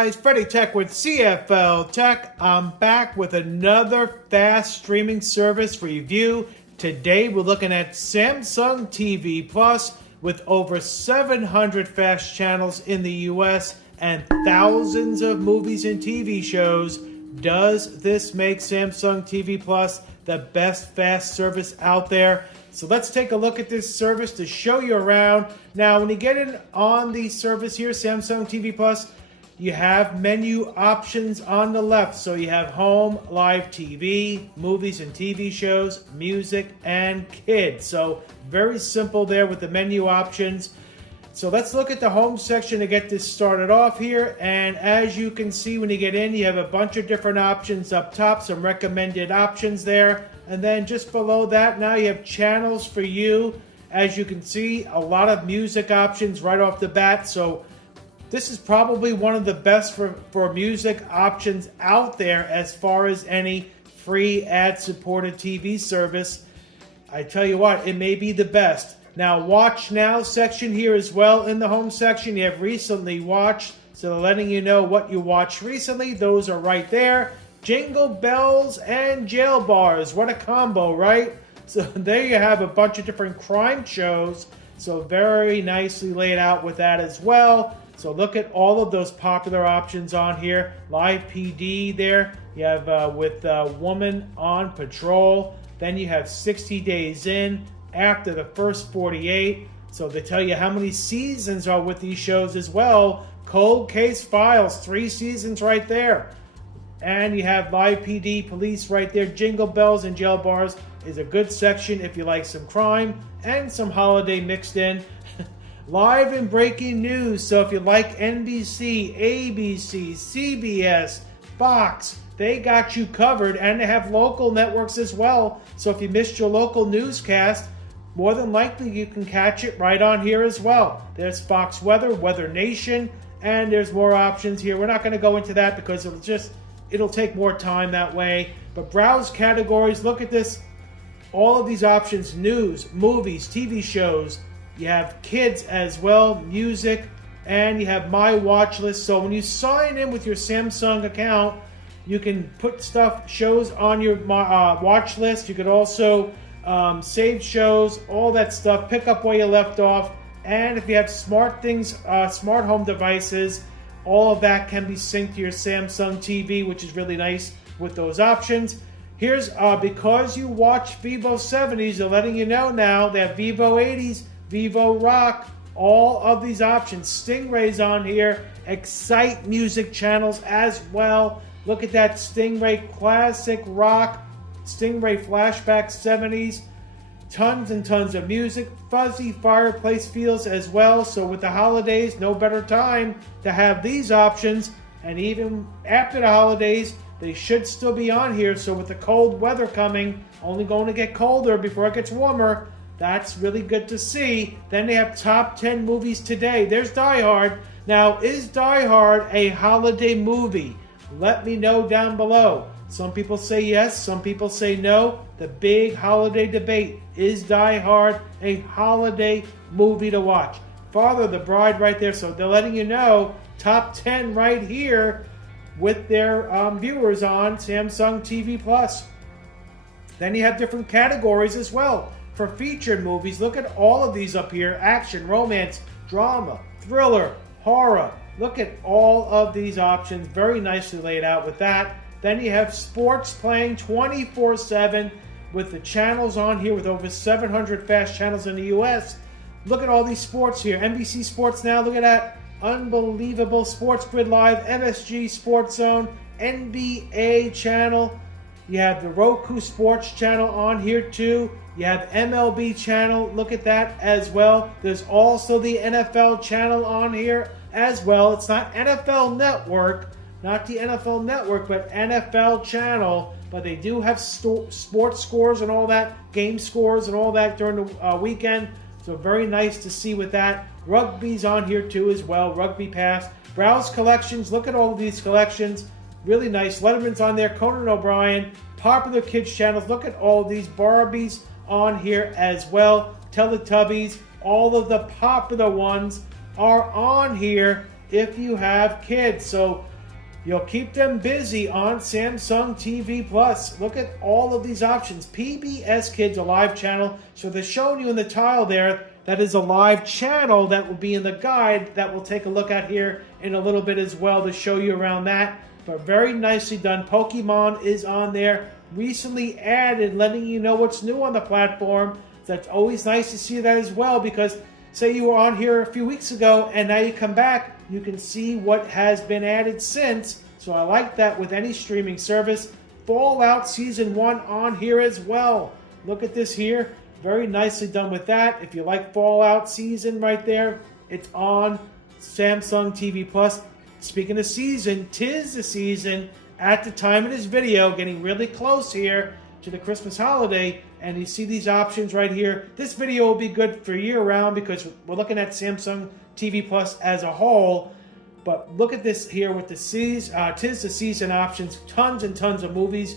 guys, frndly with CFL-TECH. I'm back with another fast streaming service review. Today we're looking at Samsung TV Plus with over 700 fast channels in the US and thousands of movies and TV shows. Does this make Samsung TV Plus the best fast service out there? So let's take a look at this service to show you around. Now, when you get in on the service here, Samsung TV Plus, you have menu options on the left. So you have home, live TV, movies and TV shows, music, and kids. So very simple there with the menu options. So let's look at the home section to get this started off here. And as you can see, when you get in, you have a bunch of different options up top, some recommended options there. And then just below that, now you have channels for you. As you can see, a lot of music options right off the bat. So this is probably one of the best for music options out there as far as any free ad-supported TV service. I tell you what, it may be the best. Now, Watch Now section here as well. In the home section, you have recently watched. So they're letting you know what you watched recently. Those are right there. Jingle Bells and Jail Bars. What a combo, right? So there you have a bunch of different crime shows. So very nicely laid out with that as well. So look at all of those popular options on here. Live PD there. You have with Woman on Patrol. Then you have 60 Days In after the first 48. So they tell you how many seasons are with these shows as well. Cold Case Files, 3 seasons right there. And you have Live PD, Police right there. Jingle Bells and Jail Bars is a good section if you like some crime and some holiday mixed in. Live and breaking news. So if you like NBC, ABC, CBS, Fox, they got you covered. And they have local networks as well. So if you missed your local newscast, more than likely you can catch it right on here as well. There's Fox Weather, Weather Nation, and there's more options here. We're not going to go into that because it'll take more time that way. But browse categories, look at this. All of these options, news, movies, TV shows. You have kids as well, music, and you have My Watch List. So when you sign in with your Samsung account, you can put shows on your watch list. You could also save shows, all that stuff, pick up where you left off. And if you have smart home devices, all of that can be synced to your Samsung TV, which is really nice with those options. Here's, because you watch Vivo 70s, they're letting you know now they have Vivo 80s, Vivo Rock, all of these options. Stingray's on here, Excite music channels as well. Look at that Stingray Classic Rock, Stingray Flashback 70s. Tons and tons of music, fuzzy fireplace feels as well. So with the holidays, no better time to have these options. And even after the holidays, they should still be on here. So with the cold weather coming, only going to get colder before it gets warmer, that's really good to see. Then they have top 10 movies today. There's Die Hard. Now, is Die Hard a holiday movie? Let me know down below. Some people say yes, some people say no. The big holiday debate. Is Die Hard a holiday movie to watch? Father of the Bride right there. So they're letting you know, top 10 right here with their viewers on Samsung TV Plus. Then you have different categories as well. For featured movies, look at all of these up here. Action, romance, drama, thriller, horror. Look at all of these options. Very nicely laid out with that. Then you have sports playing 24/7 with the channels on here with over 700 fast channels in the US. Look at all these sports here. NBC Sports Now, look at that. Unbelievable. Sports Grid Live, MSG Sports Zone, NBA channel. You have the Roku Sports channel on here too. You have MLB channel. Look at that as well. There's also the NFL channel on here as well. It's not NFL Network. Not the NFL Network, but NFL channel. But they do have sports scores and all that, game scores and all that during the weekend. So very nice to see with that. Rugby's on here too as well. Rugby Pass. Browse collections. Look at all of these collections. Really nice. Letterman's on there. Conan O'Brien. Popular kids channels. Look at all of these. Barbies on here as well. Teletubbies. All of the popular ones are on here if you have kids. So You'll keep them busy on Samsung TV Plus. Look at all of these options. PBS Kids, a live channel. So they're showing you in the tile there, that is a live channel that will be in the guide that we'll take a look at here in a little bit as well to show you around that. But very nicely done. Pokemon is on there. Recently added, letting you know what's new on the platform. That's always nice to see that as well, because say you were on here a few weeks ago and now you come back, you can see what has been added since. So I like that with any streaming service. Fallout Season 1 on here as well. Look at this here. Very nicely done with that. If you like Fallout Season right there, it's on Samsung TV Plus. Speaking of season, 'tis the season at the time of this video, getting really close here to the Christmas holiday, and you see these options right here. This video will be good for year-round because we're looking at Samsung TV Plus as a whole. But look at this here with the tis the season options. Tons and tons of movies.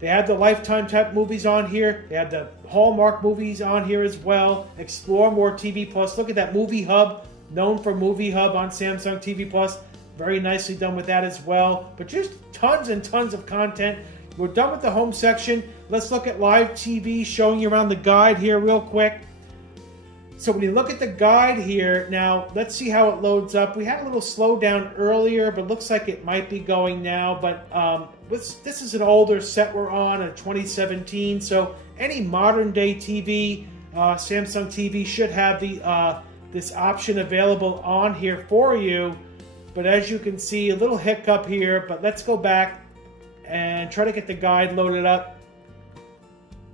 They have the Lifetime type movies on here. They have the Hallmark movies on here as well. Explore more TV Plus. Look at that Movie Hub, known for Movie Hub on Samsung TV Plus. Very nicely done with that as well. But just tons and tons of content. We're done with the home section. Let's look at live TV, showing you around the guide here real quick. So when you look at the guide here, now let's see how it loads up. We had a little slowdown earlier, but looks like it might be going now. But this is an older set we're on, a 2017. So any modern day TV, Samsung TV should have this option available on here for you. But as you can see, a little hiccup here. But let's go back and try to get the guide loaded up.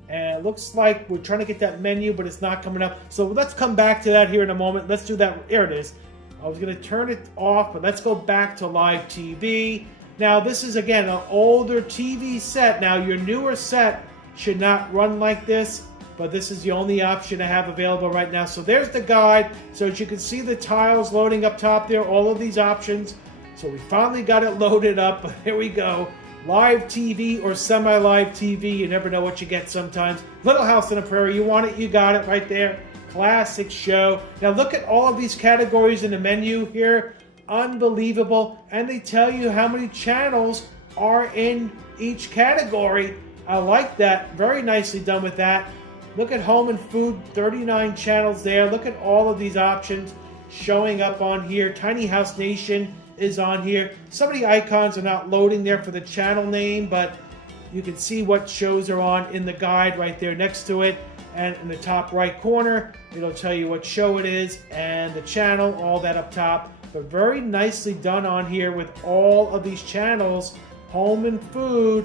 And it looks like we're trying to get that menu, but it's not coming up. So let's come back to that here in a moment. Let's do that. Here it is. I was going to turn it off, but let's go back to live TV. Now, this is, again, an older TV set. Now, your newer set should not run like this, but this is the only option I have available right now. So there's the guide. So as you can see, the tiles loading up top there, all of these options. So we finally got it loaded up, but here we go. Live TV or semi-live TV, you never know what you get sometimes. Little House on the Prairie, you want it, you got it right there. Classic show. Now look at all of these categories in the menu here. Unbelievable. And they tell you how many channels are in each category. I like that. Very nicely done with that. Look at home and food, 39 channels there. Look at all of these options showing up on here. Tiny House Nation is on here. Some of the icons are not loading there for the channel name, but you can see what shows are on in the guide right there next to it. And in the top right corner, it'll tell you what show it is and the channel, all that up top. But very nicely done on here with all of these channels, home and food.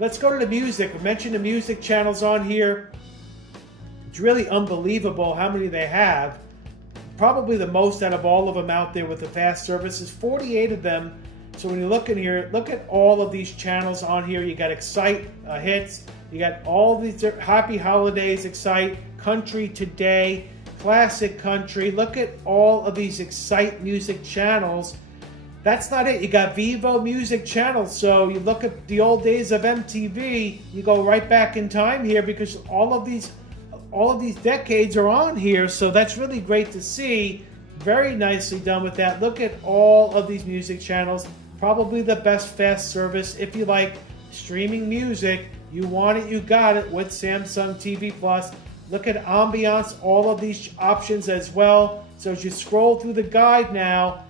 Let's go to the music. I mentioned the music channels on here. It's really unbelievable how many they have. Probably the most out of all of them out there with the fast services, 48 of them. So when you look in here, look at all of these channels on here. You got Excite hits, you got all these Happy Holidays, Excite, Country Today, Classic Country. Look at all of these Excite music channels. That's not it. You got Vivo music channels. So you look at the old days of MTV, you go right back in time here because all of these decades are on here, so that's really great to see. Very nicely done with that. Look at all of these music channels. Probably the best fast service if you like streaming music. You want it, you got it with Samsung TV Plus. Look at ambiance, all of these options as well. So as you scroll through the guide now,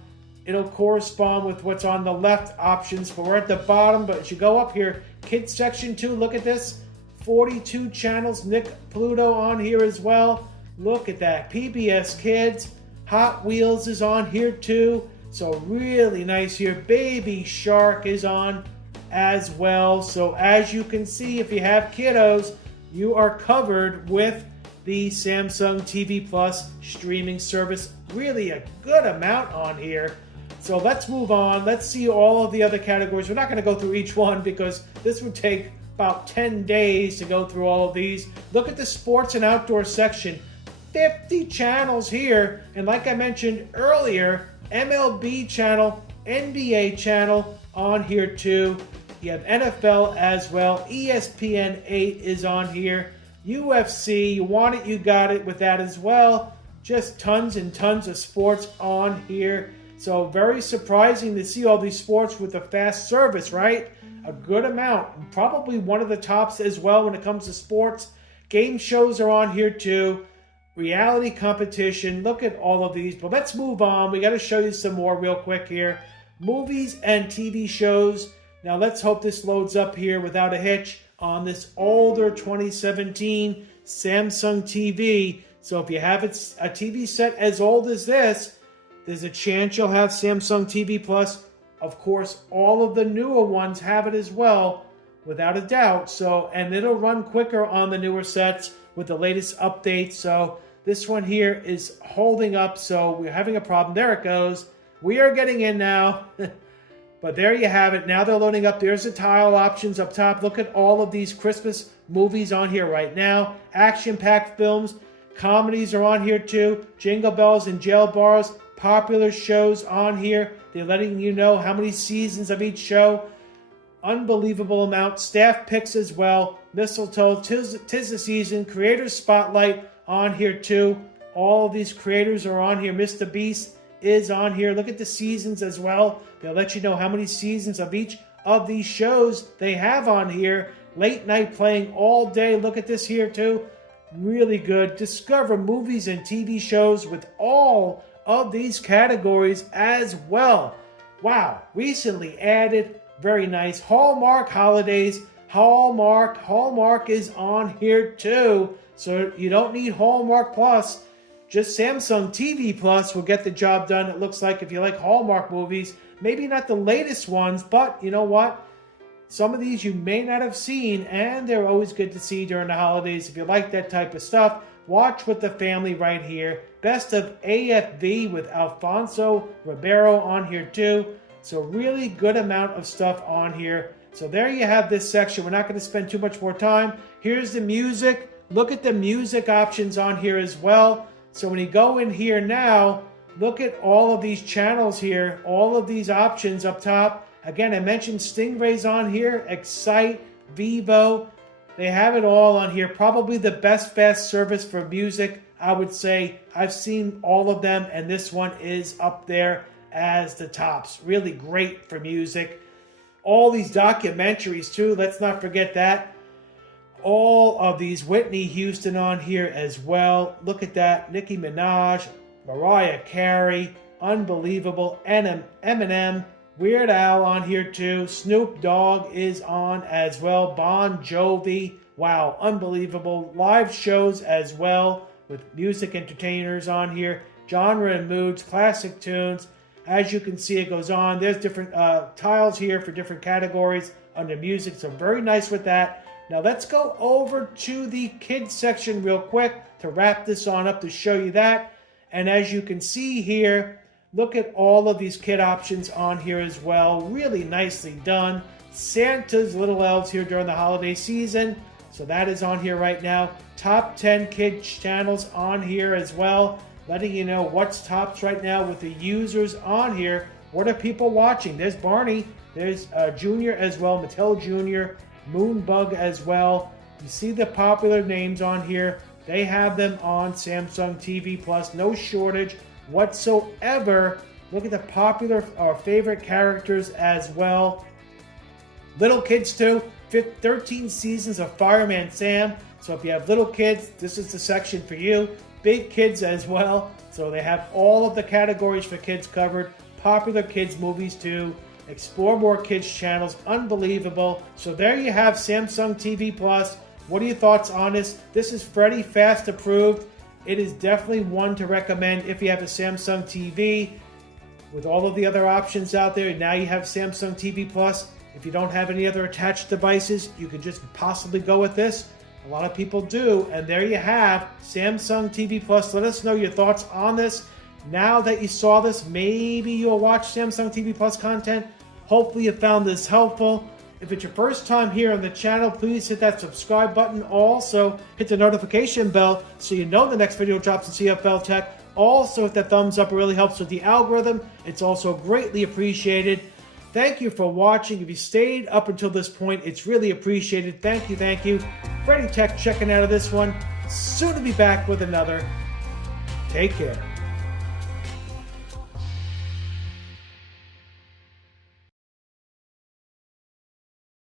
it'll correspond with what's on the left options. But we're at the bottom, but as you go up here, kids section 2, look at this. 42 channels, Nick Pluto on here as well. Look at that. PBS Kids. Hot Wheels is on here too. So really nice here. Baby Shark is on as well. So as you can see, if you have kiddos, you are covered with the Samsung TV Plus streaming service. Really a good amount on here. So let's move on. Let's see all of the other categories. We're not going to go through each one because this would take about 10 days to go through all of these. Look at the sports and outdoor section. 50 channels here. And like I mentioned earlier, MLB channel, NBA channel on here too. You have NFL as well. ESPN 8 is on here. UFC, you want it, you got it with that as well. Just tons and tons of sports on here. So very surprising to see all these sports with a fast service, right? A good amount. Probably one of the tops as well when it comes to sports. Game shows are on here too. Reality competition. Look at all of these. But let's move on. We got to show you some more real quick here. Movies and TV shows. Now let's hope this loads up here without a hitch on this older 2017 Samsung TV. So if you have a TV set as old as this, there's a chance you'll have Samsung TV Plus. Of course, all of the newer ones have it as well, without a doubt. So, and it'll run quicker on the newer sets with the latest updates. So this one here is holding up. So we're having a problem. There it goes. We are getting in now. But there you have it. Now they're loading up. There's the tile options up top. Look at all of these Christmas movies on here right now. Action-packed films. Comedies are on here too. Jingle Bells and Jail Bars. Popular shows on here. They're letting you know how many seasons of each show. Unbelievable amount. Staff picks as well. Mistletoe. Tis the Season. Creator Spotlight on here too. All of these creators are on here. Mr. Beast is on here. Look at the seasons as well. They'll let you know how many seasons of each of these shows they have on here. Late night playing all day. Look at this here too. Really good. Discover movies and TV shows with all of these categories as well. Wow. Recently added. Very nice. Hallmark holidays. Hallmark is on here too. So you don't need Hallmark Plus. Just Samsung TV Plus will get the job done. It looks like if you like Hallmark movies, maybe not the latest ones, but you know what? Some of these you may not have seen, and they're always good to see during the holidays. If you like that type of stuff, watch with the family right here. Best of AFV with Alfonso Ribeiro on here too. So really good amount of stuff on here. So there you have this section. We're not going to spend too much more time. Here's the music. Look at the music options on here as well. So when you go in here now, look at all of these channels here, all of these options up top. Again, I mentioned Stingray's on here, Excite, Vivo. They have it all on here. Probably the best fast service for music, I would say. I've seen all of them, and this one is up there as the tops. Really great for music. All these documentaries too, let's not forget that. All of these Whitney Houston on here as well. Look at that. Nicki Minaj, Mariah Carey, unbelievable. Eminem, Weird Al on here too. Snoop Dogg is on as well. Bon Jovi, wow, unbelievable. Live shows as well with music entertainers on here. Genre and moods, classic tunes. As you can see, it goes on. There's different tiles here for different categories under music, so very nice with that. Now let's go over to the kids section real quick to wrap this on up to show you that. And as you can see here, look at all of these kid options on here as well. Really nicely done. Santa's Little Elves here during the holiday season. So that is on here right now. Top 10 kids channels on here as well. Letting you know what's tops right now with the users on here. What are people watching? There's Barney. There's Junior as well. Mattel Jr. Moonbug as well. You see the popular names on here. They have them on Samsung TV Plus. No shortage whatsoever. Look at the popular favorite characters as well. Little kids too. 13 seasons of Fireman Sam. So if you have little kids, this is the section for you. Big kids as well. So they have all of the categories for kids covered. Popular kids movies too. Explore more kids channels. Unbelievable. So there you have Samsung TV Plus. What are your thoughts on this? This is Freddy Fast approved. It is definitely one to recommend if you have a Samsung TV. With all of the other options out there, now you have Samsung TV Plus. If you don't have any other attached devices, you could just possibly go with this. A lot of people do. And there you have Samsung TV Plus. Let us know your thoughts on this. Now that you saw this, maybe you'll watch Samsung TV Plus content. Hopefully you found this helpful. If it's your first time here on the channel, please hit that subscribe button. Also, hit the notification bell so you know the next video drops in CFL Tech. Also, hit that thumbs up. It really helps with the algorithm. It's also greatly appreciated. Thank you for watching. If you stayed up until this point, it's really appreciated. Thank you, thank you. frndly Tech checking out of this one. Soon to be back with another. Take care.